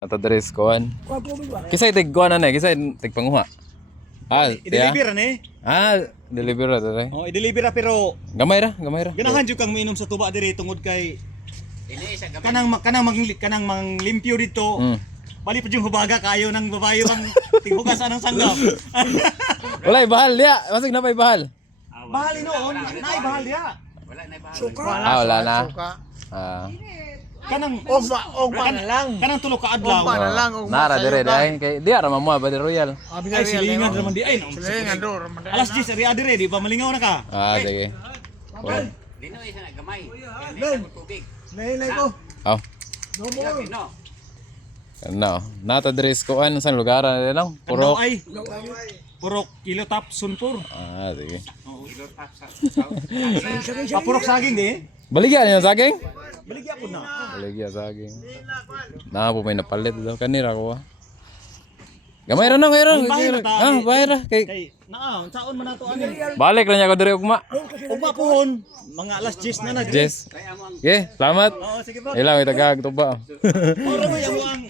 Ato dres kuan. Kisay tig kuan na kisay tig panguha. I-deliver na eh. Deliver ra dere. Oh, i-deliver na pero Gamay ra. ganahan jud kang miinom sa tuba diri tungod kay kanang manglimpyo dito. Bali pa yung hubaga kayo ng babae bang tighugasan ng sanggap. Walay bahal dia. Masig na pay bahal. Bahali noon, naay bahal dia. Wala na. Kanang Ogba na lang. kanang tulo ka adlaw. Ogba na lang. Ogba Nara sa dire yuta. dai kay di ara mamuha ba di royal. Ay silingan naman di ay. Silingan do. Alas 10 ari adire di pa malingaw na ka. Sige. Dino isa na gamay. Tubig. Nailay ko. No more. No. Nata dres kuan sa lugar na lang. Puro Puro. ay. Purok kilo tap sunpur. Sige. Papurok saging di. Baligya niyo saging? Baligya po na. Baligya saging. Na po may napalit daw kanira ko. Gamay ra na kayo. Bayar ra kay Kay saon man nato ani. balik ra niya ko diri ugma. Ugma pohon mga alas 10 na nag. Jess. Salamat. Oo sige bro. Ilaw itagag tuba. Ora mo ang